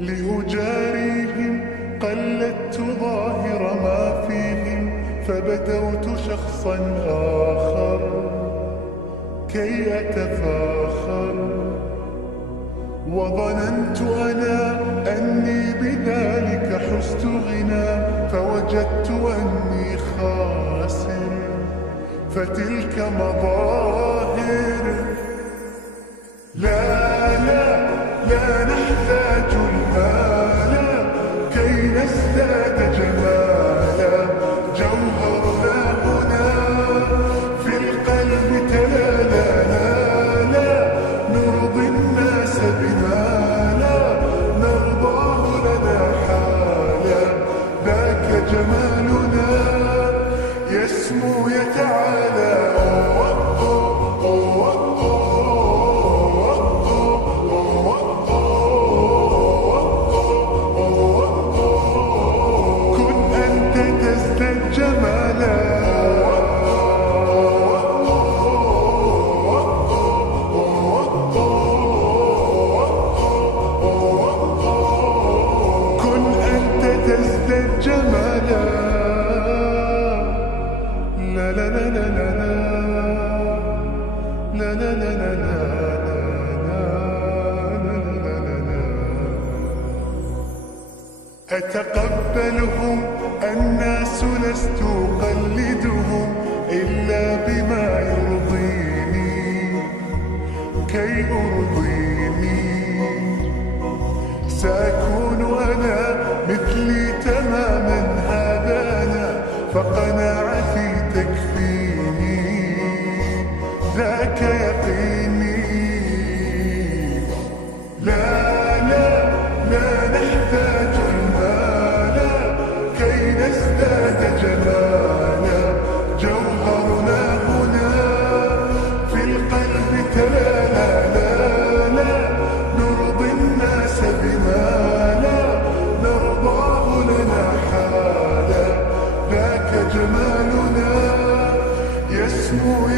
لأجاريهم قلدت ظاهر ما فيهم، فبدوت شخصا آخر كي أتفاخر، وظننت أنا أني بذلك حزت غنى، فوجدت أني خاسر، فتلك مظاهر. لا لا لا نحتاج المال كي نزداد جمالا، جوهرنا هنا في القلب تلالا. لا لا نرضي الناس بما لا نرضاه لنا حالا، ذاك جمالنا يسمو يتعالى. تزداد جمالا. لا لا لا لا لا لا لا لا لا لا. أتقبلهم الناس لست أقلدهم إلا بما يرضيني كي أرضيني. سأكون أنا مثلي تماما، هذا أنا فقناعتي تكفيني، ذاك يقيني. لا لا لا نحتاج المال كي نزداد جمالا، جوهرنا هنا في القلب تلالا. لا لا نرضي الناس بما لا نرضاه لنا حالا، ذاك جمالنا يسمو